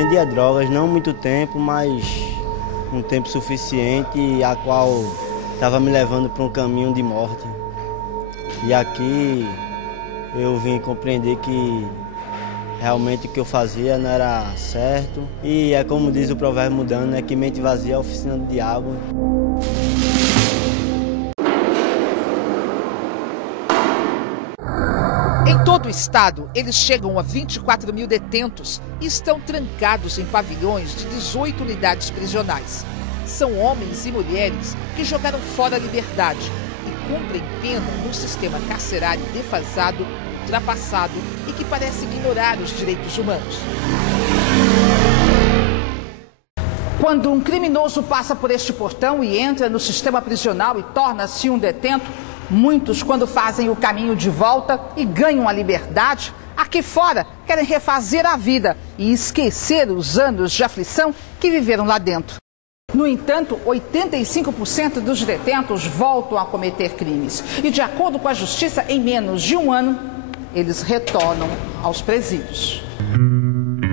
vendia drogas, não muito tempo, mas um tempo suficiente, a qual estava me levando para um caminho de morte. E aqui eu vim compreender que realmente o que eu fazia não era certo. E é como diz o provérbio mudando, né, que mente vazia é a oficina do diabo. Em todo o estado, eles chegam a 24 mil detentos e estão trancados em pavilhões de 18 unidades prisionais. São homens e mulheres que jogaram fora a liberdade e cumprem pena num sistema carcerário defasado, ultrapassado e que parece ignorar os direitos humanos. Quando um criminoso passa por este portão e entra no sistema prisional e torna-se um detento, muitos, quando fazem o caminho de volta e ganham a liberdade, aqui fora querem refazer a vida e esquecer os anos de aflição que viveram lá dentro. No entanto, 85% dos detentos voltam a cometer crimes. E, de acordo com a Justiça, em menos de um ano, eles retornam aos presídios.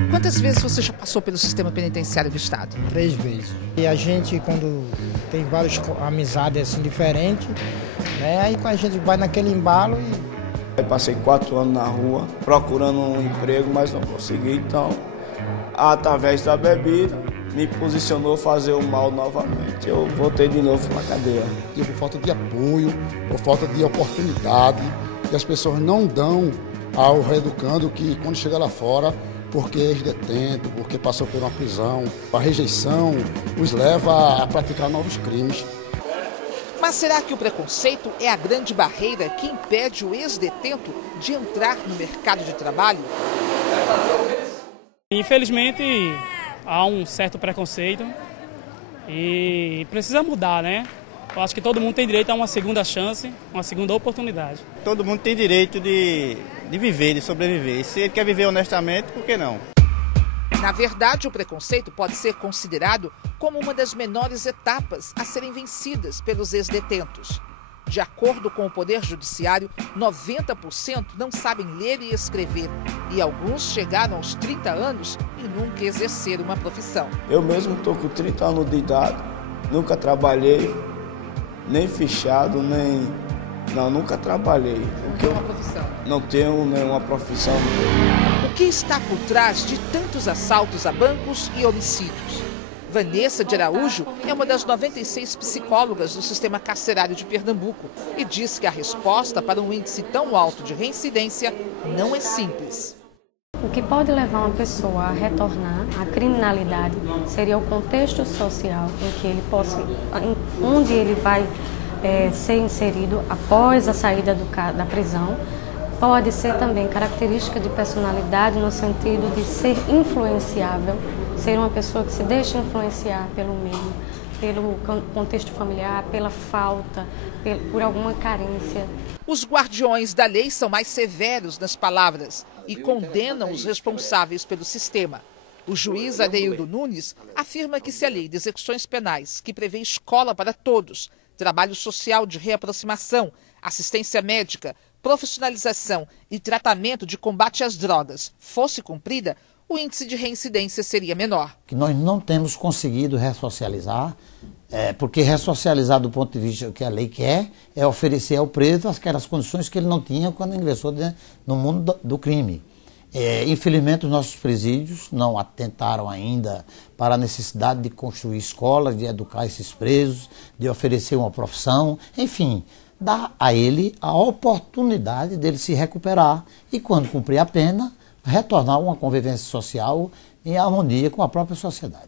Quantas vezes você já passou pelo sistema penitenciário do Estado? 3 vezes. E a gente, quando tem várias amizades assim diferentes, né, aí a gente vai naquele embalo e... Eu passei 4 anos na rua procurando um emprego, mas não consegui. Então, através da bebida, me posicionou fazer o mal novamente. Eu voltei de novo para a cadeia. E por falta de apoio, por falta de oportunidade, que as pessoas não dão ao reeducando que quando chega lá fora, porque é ex-detento, porque passou por uma prisão, a rejeição os leva a praticar novos crimes. Mas será que o preconceito é a grande barreira que impede o ex-detento de entrar no mercado de trabalho? Infelizmente, há um certo preconceito e precisa mudar, né? Eu acho que todo mundo tem direito a uma segunda chance, uma segunda oportunidade. Todo mundo tem direito de viver, de sobreviver. Se ele quer viver honestamente, por que não? Na verdade, o preconceito pode ser considerado como uma das menores etapas a serem vencidas pelos ex-detentos. De acordo com o Poder Judiciário, 90% não sabem ler e escrever e alguns chegaram aos 30 anos e nunca exerceram uma profissão. Eu mesmo estou com 30 anos de idade, nunca trabalhei, nem fichado, nem... Não, nunca trabalhei. Não tem uma profissão? Não tenho nenhuma profissão. O que está por trás de tantos assaltos a bancos e homicídios? Vanessa de Araújo é uma das 96 psicólogas do sistema carcerário de Pernambuco e diz que a resposta para um índice tão alto de reincidência não é simples. O que pode levar uma pessoa a retornar à criminalidade seria o contexto social em que ele possa, onde ele vai ser inserido após a saída da prisão. Pode ser também característica de personalidade no sentido de ser influenciável, ser uma pessoa que se deixa influenciar pelo meio, pelo contexto familiar, pela falta, por alguma carência. Os guardiões da lei são mais severos nas palavras e condenam os responsáveis pelo sistema. O juiz Adeildo Nunes afirma que se a lei de execuções penais, que prevê escola para todos, trabalho social de reaproximação, assistência médica, profissionalização e tratamento de combate às drogas fosse cumprida, o índice de reincidência seria menor. Que nós não temos conseguido ressocializar, porque ressocializar do ponto de vista que a lei quer é oferecer ao preso aquelas condições que ele não tinha quando ingressou no mundo do crime. Infelizmente, os nossos presídios não atentaram ainda para a necessidade de construir escolas, de educar esses presos, de oferecer uma profissão, enfim, dar a ele a oportunidade dele se recuperar e, quando cumprir a pena, retornar a uma convivência social em harmonia com a própria sociedade.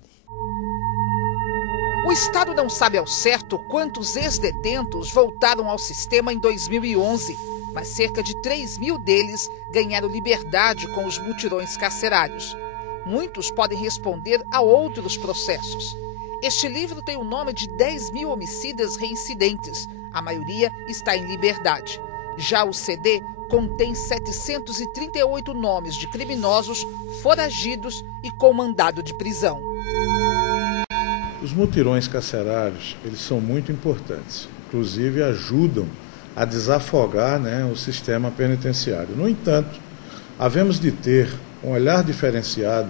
O Estado não sabe ao certo quantos ex-detentos voltaram ao sistema em 2011, mas cerca de 3 mil deles ganharam liberdade com os mutirões carcerários. Muitos podem responder a outros processos. Este livro tem o nome de 10 mil homicidas reincidentes. A maioria está em liberdade. Já o CD contém 738 nomes de criminosos foragidos e com mandado de prisão. Os mutirões carcerários, eles são muito importantes. Inclusive ajudam a desafogar, o sistema penitenciário. No entanto, havemos de ter um olhar diferenciado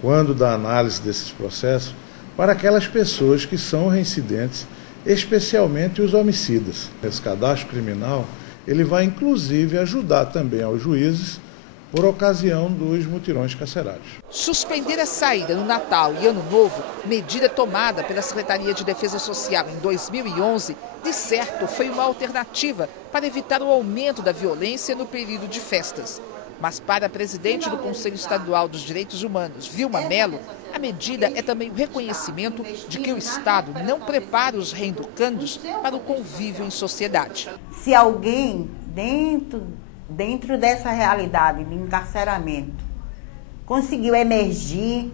quando da análise desses processos, para aquelas pessoas que são reincidentes, especialmente os homicidas. Esse cadastro criminal, ele vai inclusive ajudar também aos juízes por ocasião dos mutirões carcerários. Suspender a saída no Natal e Ano Novo, medida tomada pela Secretaria de Defesa Social em 2011, de certo foi uma alternativa para evitar o aumento da violência no período de festas. Mas para a presidente do Conselho Estadual dos Direitos Humanos, Vilma Mello, a medida é também o reconhecimento de que o Estado não prepara os reeducandos para o convívio em sociedade. Se alguém dentro dessa realidade de encarceramento conseguiu emergir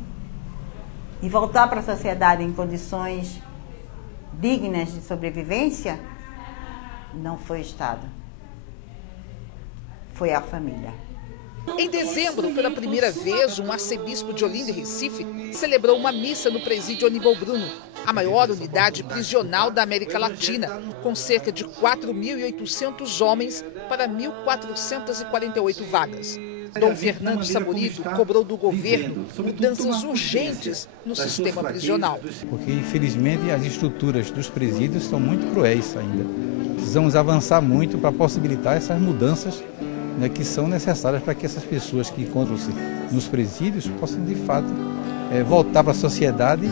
e voltar para a sociedade em condições dignas de sobrevivência, não foi o Estado, foi a família. Em dezembro, pela primeira vez, um arcebispo de Olinda e Recife celebrou uma missa no presídio Aníbal Bruno, a maior unidade prisional da América Latina, com cerca de 4.800 homens para 1.448 vagas. Dom Fernando Saburido cobrou do governo mudanças urgentes no sistema prisional. Porque, infelizmente, as estruturas dos presídios são muito cruéis ainda. Precisamos avançar muito para possibilitar essas mudanças, né, que são necessárias para que essas pessoas que encontram-se nos presídios possam, de fato, voltar para a sociedade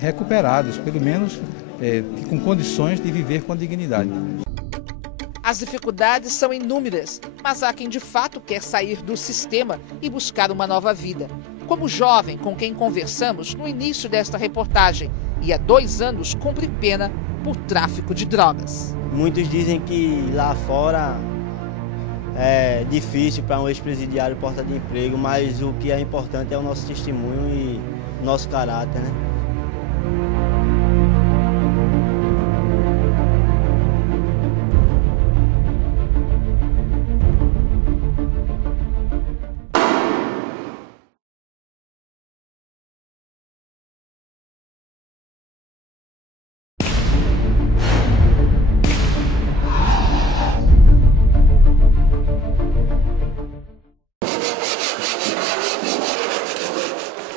recuperados, pelo menos com condições de viver com dignidade. As dificuldades são inúmeras, mas há quem de fato quer sair do sistema e buscar uma nova vida. Como o jovem com quem conversamos no início desta reportagem e há 2 anos cumpre pena por tráfico de drogas. Muitos dizem que lá fora é difícil para um ex-presidiário porta de emprego, mas o que é importante é o nosso testemunho e nosso caráter, né?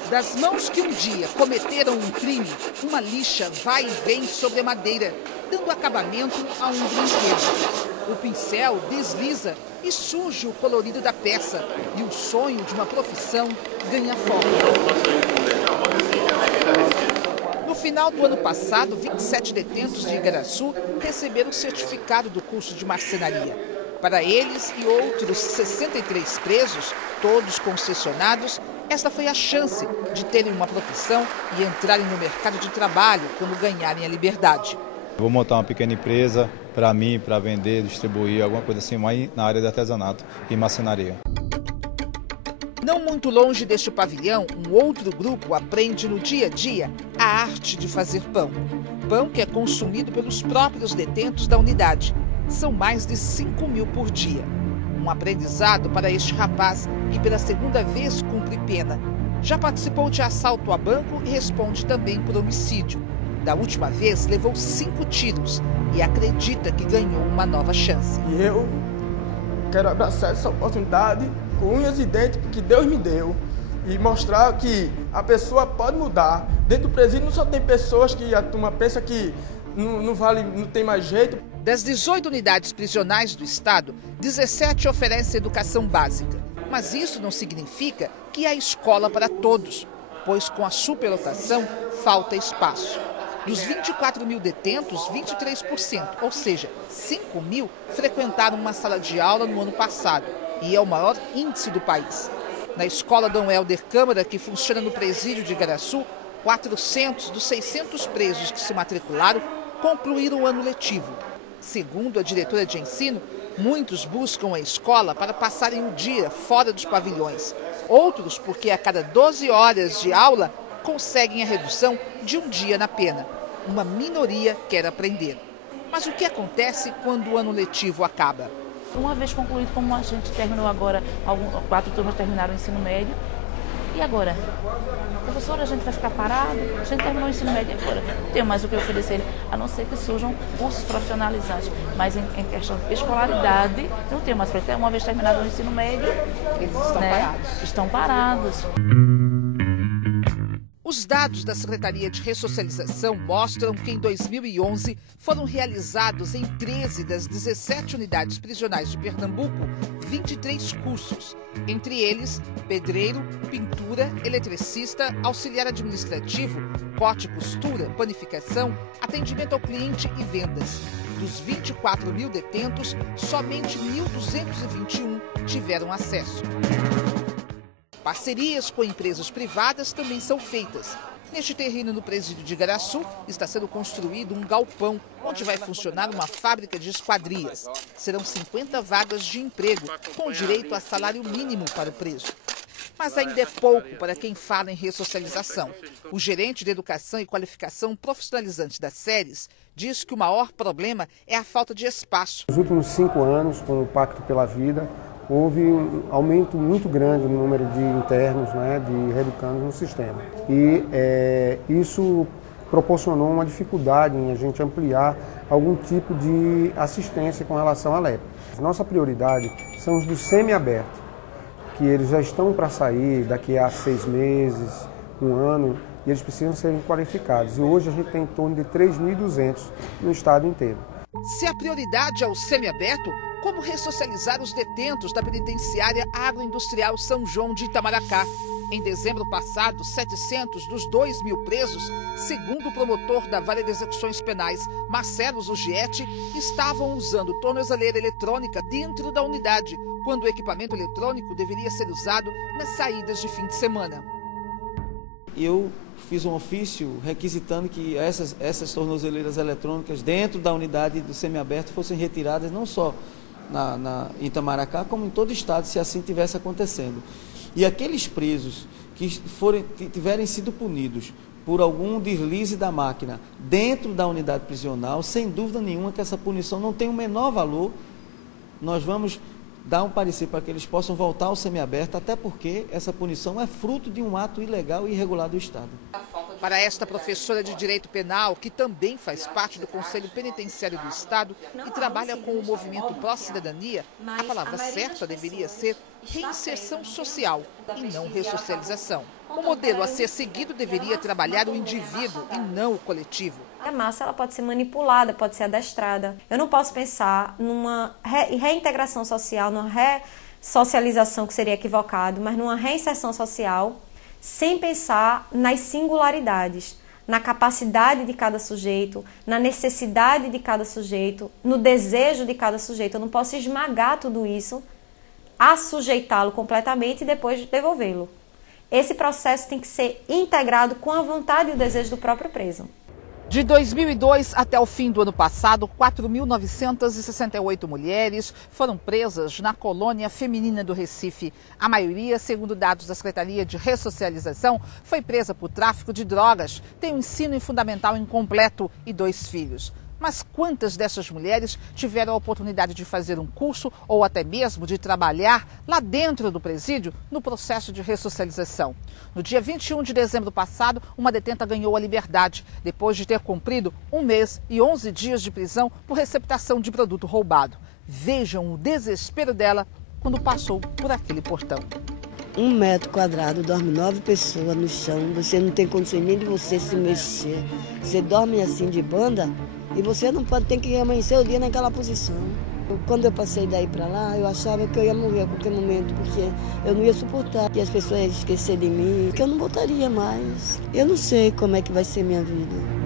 Das mãos que um dia cometeram um crime, uma lixa vai e vem sobre a madeira, dando acabamento a um brinquedo. O pincel desliza e surge o colorido da peça, e o sonho de uma profissão ganha forma. No final do ano passado, 27 detentos de Igaraçu receberam o certificado do curso de marcenaria. Para eles e outros 63 presos, todos concessionados, esta foi a chance de terem uma profissão e entrarem no mercado de trabalho quando ganharem a liberdade. Vou montar uma pequena empresa para mim, para vender, distribuir, alguma coisa assim, mais na área de artesanato e marcenaria. Não muito longe deste pavilhão, um outro grupo aprende no dia a dia a arte de fazer pão. Pão que é consumido pelos próprios detentos da unidade. São mais de 5.000 por dia. Um aprendizado para este rapaz que pela segunda vez cumpre pena. Já participou de assalto a banco e responde também por homicídio. Da última vez levou 5 tiros e acredita que ganhou uma nova chance. E eu quero abraçar essa oportunidade com unhas e dentes que Deus me deu e mostrar que a pessoa pode mudar. Dentro do presídio não só tem pessoas que a turma pensa que não vale, não tem mais jeito. Das 18 unidades prisionais do estado, 17 oferecem educação básica. Mas isso não significa que há escola para todos, pois com a superlotação falta espaço. Dos 24.000 detentos, 23%, ou seja, 5.000, frequentaram uma sala de aula no ano passado, e é o maior índice do país. Na escola Dom Helder Câmara, que funciona no presídio de Igaraçu, 400 dos 600 presos que se matricularam concluíram o ano letivo. Segundo a diretora de ensino, muitos buscam a escola para passarem o dia fora dos pavilhões. Outros porque a cada 12 horas de aula conseguem a redução de um dia na pena. Uma minoria quer aprender. Mas o que acontece quando o ano letivo acaba? Uma vez concluído, como a gente terminou agora, 4 turmas terminaram o ensino médio, e agora? Professora, a gente vai ficar parado? A gente terminou o ensino médio agora. Não tenho mais o que oferecer, a não ser que surjam cursos profissionalizantes. mas em questão de escolaridade, não tenho mais para ter. Uma vez terminado o ensino médio, eles estão parados. Estão parados. Os dados da Secretaria de Ressocialização mostram que em 2011 foram realizados em 13 das 17 unidades prisionais de Pernambuco 23 cursos, entre eles pedreiro, pintura, eletricista, auxiliar administrativo, corte e costura, panificação, atendimento ao cliente e vendas. Dos 24 mil detentos, somente 1.221 tiveram acesso. Parcerias com empresas privadas também são feitas. Neste terreno no presídio de Igaraçu está sendo construído um galpão onde vai funcionar uma fábrica de esquadrias. Serão 50 vagas de emprego, com direito a salário mínimo para o preso. Mas ainda é pouco para quem fala em ressocialização. O gerente de Educação e Qualificação Profissionalizante das SERES diz que o maior problema é a falta de espaço. Nos últimos 5 anos, com o Pacto pela Vida, houve um aumento muito grande no número de internos, de reeducandos no sistema. E isso proporcionou uma dificuldade em a gente ampliar algum tipo de assistência com relação à LEP. Nossa prioridade são os do semiaberto, que eles já estão para sair daqui a 6 meses, 1 ano, e eles precisam ser qualificados. E hoje a gente tem em torno de 3.200 no estado inteiro. Se a prioridade é o semiaberto, como ressocializar os detentos da penitenciária agroindustrial São João de Itamaracá? Em dezembro passado, 700 dos 2.000 presos, segundo o promotor da Vara de Execuções Penais, Marcelo Zugietti, estavam usando tornozeleira eletrônica dentro da unidade, quando o equipamento eletrônico deveria ser usado nas saídas de fim de semana. Eu fiz um ofício requisitando que essas tornozeleiras eletrônicas dentro da unidade do semiaberto fossem retiradas, não só em Itamaracá, como em todo o estado, se assim tivesse acontecendo. E aqueles presos que tiverem sido punidos por algum deslize da máquina dentro da unidade prisional, sem dúvida nenhuma que essa punição não tem o menor valor, nós vamos dar um parecer para que eles possam voltar ao semiaberto, até porque essa punição é fruto de um ato ilegal e irregular do Estado. Para esta professora de Direito Penal, que também faz parte do Conselho Penitenciário do Estado e trabalha com o movimento Pró-Cidadania, a palavra certa deveria ser reinserção social e não ressocialização. O modelo a ser seguido deveria trabalhar o indivíduo e não o coletivo. A massa ela pode ser manipulada, pode ser adestrada. Eu não posso pensar numa reintegração social, numa ressocialização, que seria equivocado, mas numa reinserção social, sem pensar nas singularidades, na capacidade de cada sujeito, na necessidade de cada sujeito, no desejo de cada sujeito. Eu não posso esmagar tudo isso, assujeitá-lo completamente e depois devolvê-lo. Esse processo tem que ser integrado com a vontade e o desejo do próprio preso. De 2002 até o fim do ano passado, 4.968 mulheres foram presas na colônia feminina do Recife. A maioria, segundo dados da Secretaria de Ressocialização, foi presa por tráfico de drogas, tem um ensino fundamental incompleto e 2 filhos. Mas quantas dessas mulheres tiveram a oportunidade de fazer um curso ou até mesmo de trabalhar lá dentro do presídio no processo de ressocialização? No dia 21 de dezembro passado, uma detenta ganhou a liberdade depois de ter cumprido 1 mês e 11 dias de prisão por receptação de produto roubado. Vejam o desespero dela quando passou por aquele portão. 1 metro quadrado, dorme 9 pessoas no chão, você não tem condições nem de você se mexer. Você dorme assim de banda e você não pode ter que amanhecer o dia naquela posição. Quando eu passei daí para lá, eu achava que eu ia morrer a qualquer momento, porque eu não ia suportar que as pessoas iam esquecer de mim, que eu não voltaria mais. Eu não sei como é que vai ser minha vida.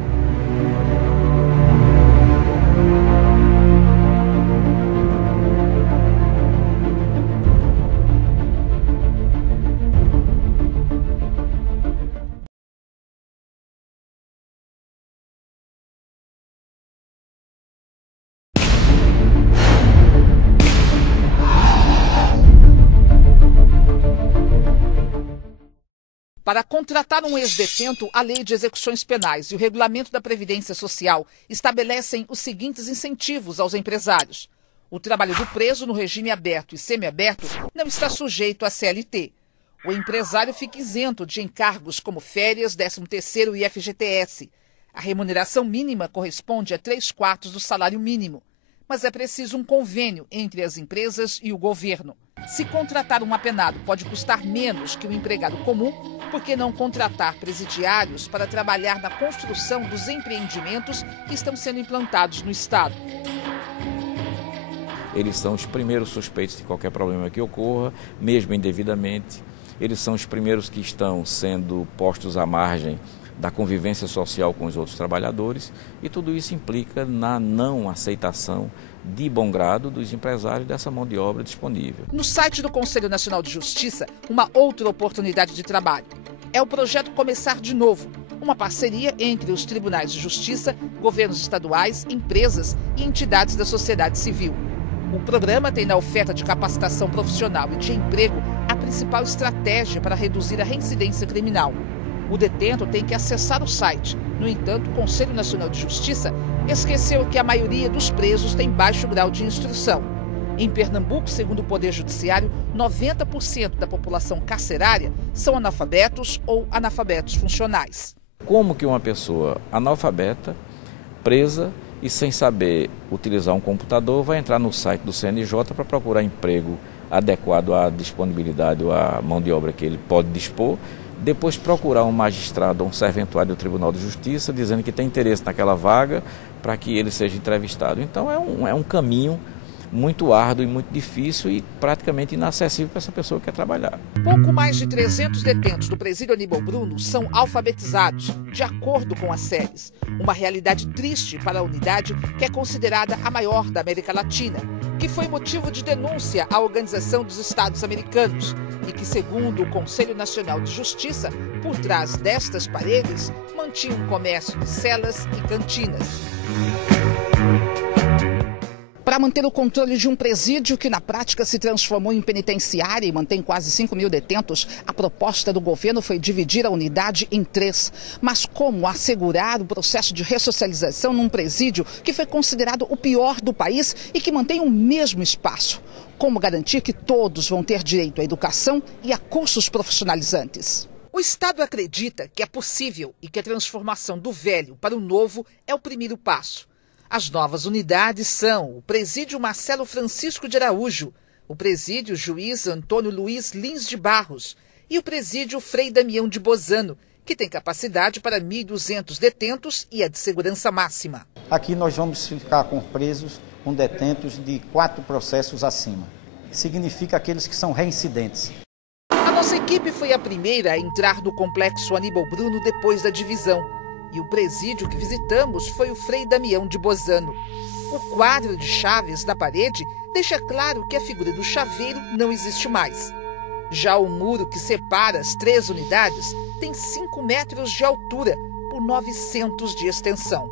Para contratar um ex-detento, a Lei de Execuções Penais e o Regulamento da Previdência Social estabelecem os seguintes incentivos aos empresários. O trabalho do preso no regime aberto e semiaberto não está sujeito à CLT. O empresário fica isento de encargos como férias, 13º e FGTS. A remuneração mínima corresponde a 3/4 do salário mínimo. mas é preciso um convênio entre as empresas e o governo. Se contratar um apenado pode custar menos que o empregado comum, por que não contratar presidiários para trabalhar na construção dos empreendimentos que estão sendo implantados no Estado? Eles são os primeiros suspeitos de qualquer problema que ocorra, mesmo indevidamente. Eles são os primeiros que estão sendo postos à margem da convivência social com os outros trabalhadores, e tudo isso implica na não aceitação de bom grado dos empresários dessa mão de obra disponível. No site do Conselho Nacional de Justiça, uma outra oportunidade de trabalho. É o projeto Começar de Novo, uma parceria entre os tribunais de justiça, governos estaduais, empresas e entidades da sociedade civil. O programa tem na oferta de capacitação profissional e de emprego a principal estratégia para reduzir a reincidência criminal. O detento tem que acessar o site. No entanto, o Conselho Nacional de Justiça esqueceu que a maioria dos presos tem baixo grau de instrução. Em Pernambuco, segundo o Poder Judiciário, 90% da população carcerária são analfabetos ou analfabetos funcionais. Como que uma pessoa analfabeta, presa e sem saber utilizar um computador vai entrar no site do CNJ para procurar emprego adequado à disponibilidade ou à mão de obra que ele pode dispor, depois procurar um magistrado ou um serventuário do Tribunal de Justiça dizendo que tem interesse naquela vaga para que ele seja entrevistado. Então é um caminho muito árduo e muito difícil e praticamente inacessível para essa pessoa que quer trabalhar. Pouco mais de 300 detentos do presídio Aníbal Bruno são alfabetizados, de acordo com as séries. Uma realidade triste para a unidade que é considerada a maior da América Latina, que foi motivo de denúncia à Organização dos Estados Americanos e que, segundo o Conselho Nacional de Justiça, por trás destas paredes, mantinha um comércio de celas e cantinas. Para manter o controle de um presídio que na prática se transformou em penitenciária e mantém quase 5 mil detentos, a proposta do governo foi dividir a unidade em 3. Mas como assegurar o processo de ressocialização num presídio que foi considerado o pior do país e que mantém o mesmo espaço? Como garantir que todos vão ter direito à educação e a cursos profissionalizantes? O Estado acredita que é possível e que a transformação do velho para o novo é o primeiro passo. As novas unidades são o Presídio Marcelo Francisco de Araújo, o Presídio Juiz Antônio Luiz Lins de Barros e o Presídio Frei Damião de Bozano, que tem capacidade para 1.200 detentos e a de segurança máxima. Aqui nós vamos ficar com presos, com detentos de 4 processos acima. Significa aqueles que são reincidentes. A nossa equipe foi a primeira a entrar no complexo Aníbal Bruno depois da divisão. E o presídio que visitamos foi o Frei Damião de Bozano. O quadro de chaves na parede deixa claro que a figura do chaveiro não existe mais. Já o muro que separa as 3 unidades tem 5 metros de altura por 900 de extensão.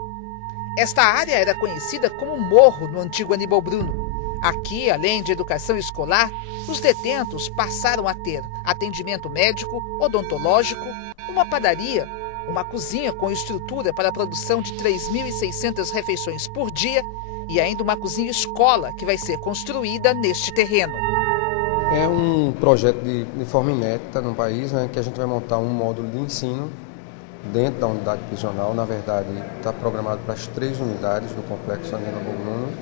Esta área era conhecida como Morro no antigo Aníbal Bruno. Aqui, além de educação escolar, os detentos passaram a ter atendimento médico, odontológico, uma padaria, uma cozinha com estrutura para a produção de 3.600 refeições por dia e ainda uma cozinha-escola que vai ser construída neste terreno. É um projeto de forma inédita no país, né, que a gente vai montar um módulo de ensino dentro da unidade prisional. Na verdade, está programado para as 3 unidades do complexo Aníbal Bruno,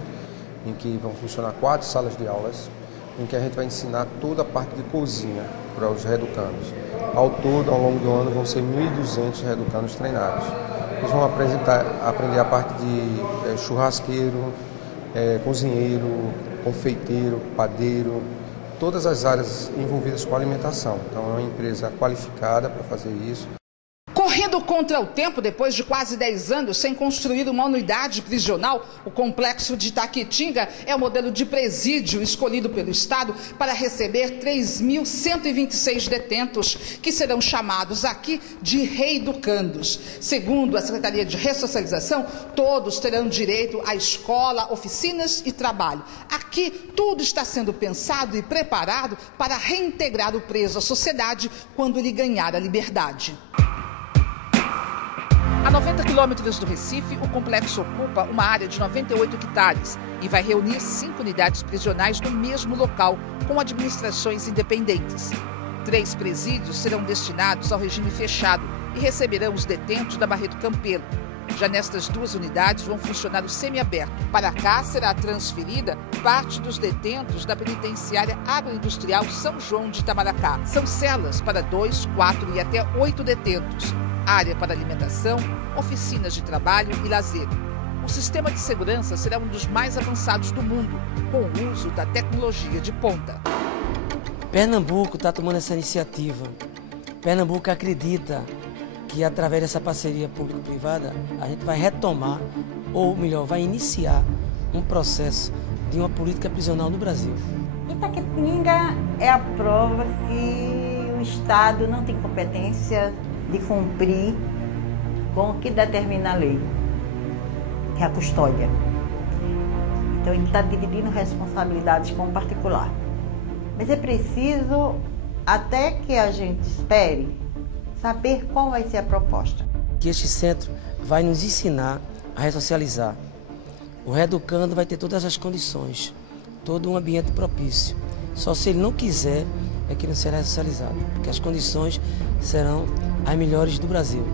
em que vão funcionar 4 salas de aulas, em que a gente vai ensinar toda a parte de cozinha para os reeducandos. Ao todo, ao longo do ano, vão ser 1.200 reeducandos treinados. Eles vão aprender a parte de churrasqueiro, cozinheiro, confeiteiro, padeiro, todas as áreas envolvidas com a alimentação. Então, é uma empresa qualificada para fazer isso. Correndo contra o tempo, depois de quase 10 anos sem construir uma unidade prisional, o complexo de Itaquitinga é o modelo de presídio escolhido pelo Estado para receber 3.126 detentos, que serão chamados aqui de reeducandos. Segundo a Secretaria de Ressocialização, todos terão direito à escola, oficinas e trabalho. Aqui, tudo está sendo pensado e preparado para reintegrar o preso à sociedade quando ele ganhar a liberdade. A 90 quilômetros do Recife, o complexo ocupa uma área de 98 hectares e vai reunir 5 unidades prisionais no mesmo local, com administrações independentes. 3 presídios serão destinados ao regime fechado e receberão os detentos da Barreto Campelo. Já nestas duas unidades vão funcionar o semiaberto. Para cá será transferida parte dos detentos da penitenciária agroindustrial São João de Itamaracá. São celas para 2, 4 e até 8 detentos. Área para alimentação, oficinas de trabalho e lazer. O sistema de segurança será um dos mais avançados do mundo, com o uso da tecnologia de ponta. Pernambuco está tomando essa iniciativa. Pernambuco acredita que através dessa parceria público-privada a gente vai retomar, ou melhor, vai iniciar um processo de uma política prisional no Brasil. Itaquitinga é a prova que o Estado não tem competência de cumprir com o que determina a lei, que é a custódia. Então ele está dividindo responsabilidades com o particular. Mas é preciso, até que a gente espere, saber qual vai ser a proposta. Que este centro vai nos ensinar a ressocializar. O reeducando vai ter todas as condições, todo um ambiente propício. Só se ele não quiser é que não será ressocializado, porque as condições serão as melhores do Brasil.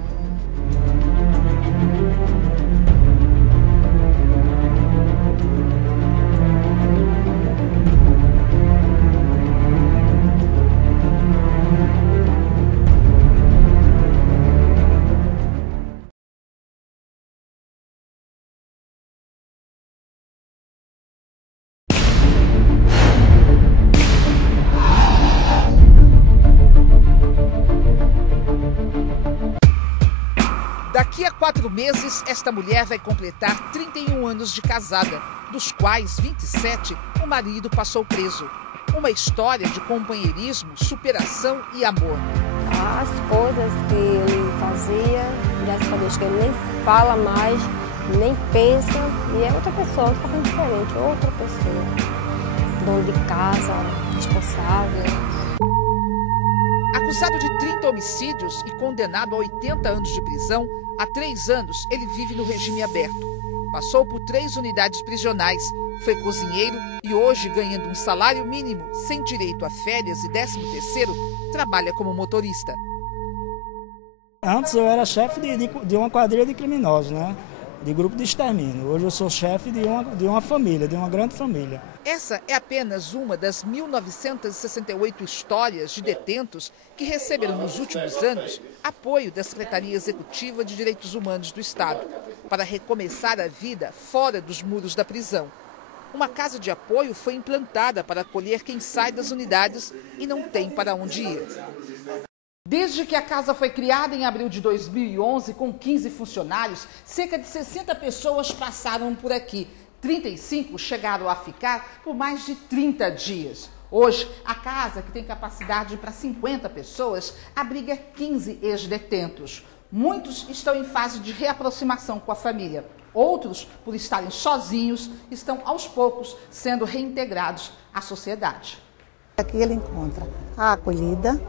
Daqui a 4 meses, esta mulher vai completar 31 anos de casada, dos quais 27 o marido passou preso. Uma história de companheirismo, superação e amor. As coisas que ele fazia, graças a Deus que ele nem fala mais, nem pensa, e é outra pessoa, totalmente diferente, outra pessoa. Dono de casa, responsável. Acusado de 30 homicídios e condenado a 80 anos de prisão, há 3 anos ele vive no regime aberto. Passou por 3 unidades prisionais, foi cozinheiro e hoje, ganhando um salário mínimo, sem direito a férias e 13º, trabalha como motorista. Antes eu era chefe de uma quadrilha de criminosos, né? De grupo de extermínio. Hoje eu sou chefe de uma família, de uma grande família. Essa é apenas uma das 1.968 histórias de detentos que receberam nos últimos anos apoio da Secretaria Executiva de Direitos Humanos do Estado para recomeçar a vida fora dos muros da prisão. Uma casa de apoio foi implantada para acolher quem sai das unidades e não tem para onde ir. Desde que a casa foi criada em abril de 2011, com 15 funcionários, cerca de 60 pessoas passaram por aqui. 35 chegaram a ficar por mais de 30 dias. Hoje, a casa, que tem capacidade para 50 pessoas, abriga 15 ex-detentos. Muitos estão em fase de reaproximação com a família. Outros, por estarem sozinhos, estão aos poucos sendo reintegrados à sociedade. Aqui ele encontra a acolhida,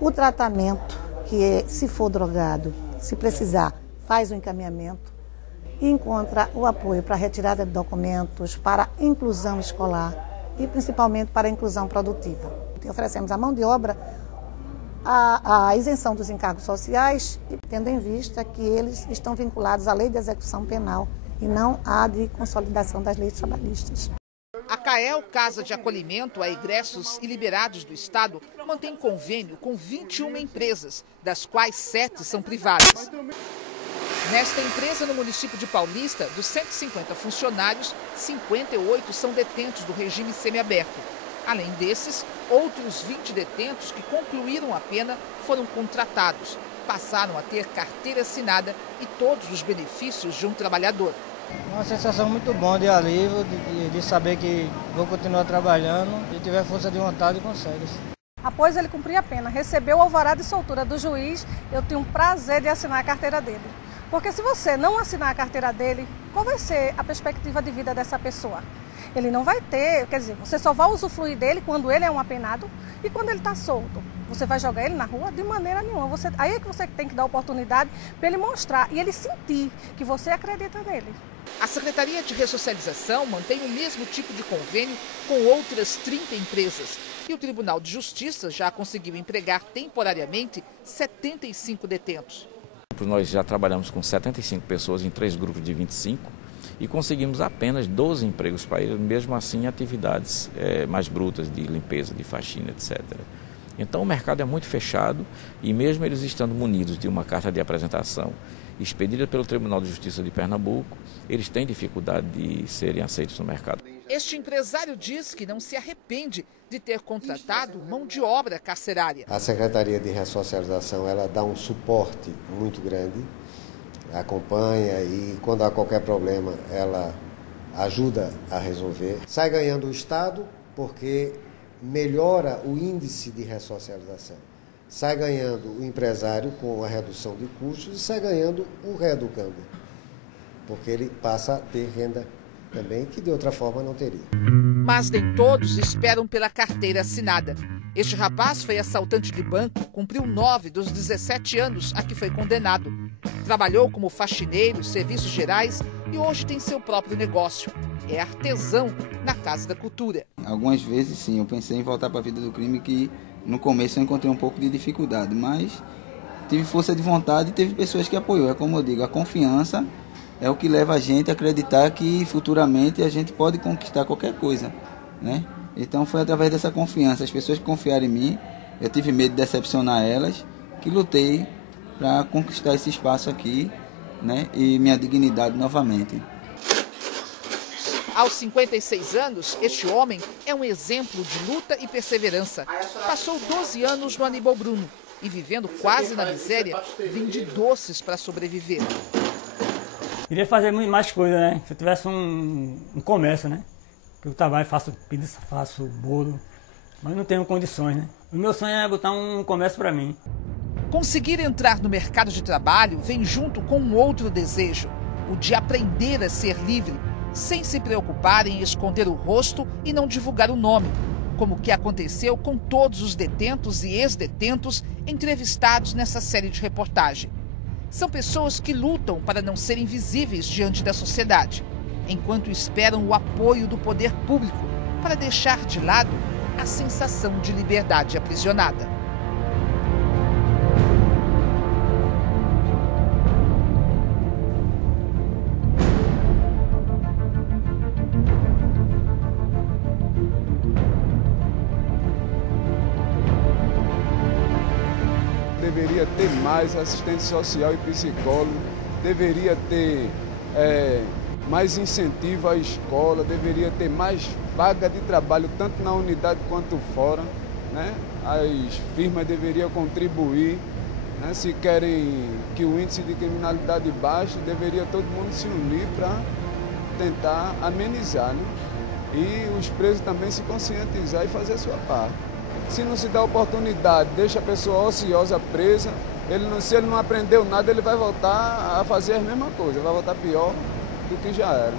o tratamento, que se for drogado, se precisar, faz o encaminhamento, e encontra o apoio para a retirada de documentos, para a inclusão escolar e principalmente para a inclusão produtiva. Oferecemos a mão de obra, a isenção dos encargos sociais, tendo em vista que eles estão vinculados à lei de execução penal e não à de consolidação das leis trabalhistas. A CAEL, Casa de Acolhimento a Egressos e Liberados do Estado, mantém convênio com 21 empresas, das quais 7 são privadas. Nesta empresa, no município de Paulista, dos 150 funcionários, 58 são detentos do regime semiaberto. Além desses, outros 20 detentos que concluíram a pena foram contratados, passaram a ter carteira assinada e todos os benefícios de um trabalhador. Uma sensação muito boa de alívio, de saber que vou continuar trabalhando, se tiver força de vontade, consegue. Após ele cumprir a pena, recebeu o alvará de soltura do juiz, eu tenho o prazer de assinar a carteira dele. Porque se você não assinar a carteira dele, qual vai ser a perspectiva de vida dessa pessoa? Ele não vai ter, quer dizer, você só vai usufruir dele quando ele é um apenado e quando ele está solto. Você vai jogar ele na rua? De maneira nenhuma. Aí é que você tem que dar oportunidade para ele mostrar e ele sentir que você acredita nele. A Secretaria de Ressocialização mantém o mesmo tipo de convênio com outras 30 empresas. E o Tribunal de Justiça já conseguiu empregar temporariamente 75 detentos. tempos nós já trabalhamos com 75 pessoas em 3 grupos de 25 e conseguimos apenas 12 empregos para eles, mesmo assim atividades mais brutas de limpeza, de faxina, etc. Então o mercado é muito fechado e mesmo eles estando munidos de uma carta de apresentação expedida pelo Tribunal de Justiça de Pernambuco, eles têm dificuldade de serem aceitos no mercado. Este empresário diz que não se arrepende de ter contratado mão de obra carcerária. A Secretaria de Ressocialização ela dá um suporte muito grande, acompanha e quando há qualquer problema ela ajuda a resolver. Sai ganhando o Estado porque melhora o índice de ressocialização. Sai ganhando o empresário com a redução de custos e sai ganhando o reeducando, porque ele passa a ter renda também que de outra forma não teria. Mas nem todos esperam pela carteira assinada. Este rapaz foi assaltante de banco, cumpriu 9 dos 17 anos a que foi condenado. Trabalhou como faxineiro, serviços gerais e hoje tem seu próprio negócio. É artesão na Casa da Cultura. Algumas vezes sim, eu pensei em voltar para a vida do crime, que no começo eu encontrei um pouco de dificuldade, mas tive força de vontade e teve pessoas que apoiou. É como eu digo, a confiança é o que leva a gente a acreditar que futuramente a gente pode conquistar qualquer coisa, né? Então foi através dessa confiança, as pessoas que confiaram em mim, eu tive medo de decepcionar elas, que lutei para conquistar esse espaço aqui, né? E minha dignidade novamente. Aos 56 anos, este homem é um exemplo de luta e perseverança. Passou 12 anos no Aníbal Bruno e, vivendo quase na miséria, vende doces para sobreviver. Queria fazer muito mais coisas, né? Se eu tivesse um comércio, né? Eu trabalho, faço pizza, faço bolo, mas não tenho condições, né? O meu sonho é botar um comércio para mim. Conseguir entrar no mercado de trabalho vem junto com um outro desejo, o de aprender a ser livre, sem se preocupar em esconder o rosto e não divulgar o nome, como o que aconteceu com todos os detentos e ex-detentos entrevistados nessa série de reportagem. São pessoas que lutam para não serem visíveis diante da sociedade, enquanto esperam o apoio do poder público para deixar de lado a sensação de liberdade aprisionada. Deveria ter mais assistente social e psicólogo, deveria ter mais incentivo à escola, deveria ter mais vaga de trabalho, tanto na unidade quanto fora, né? As firmas deveriam contribuir, né? Se querem que o índice de criminalidade baixe, deveria todo mundo se unir para tentar amenizar, né? E os presos também se conscientizar e fazer a sua parte. Se não se dá oportunidade, deixa a pessoa ociosa presa, se ele não aprendeu nada, ele vai voltar a fazer a mesma coisa, vai voltar pior do que já era.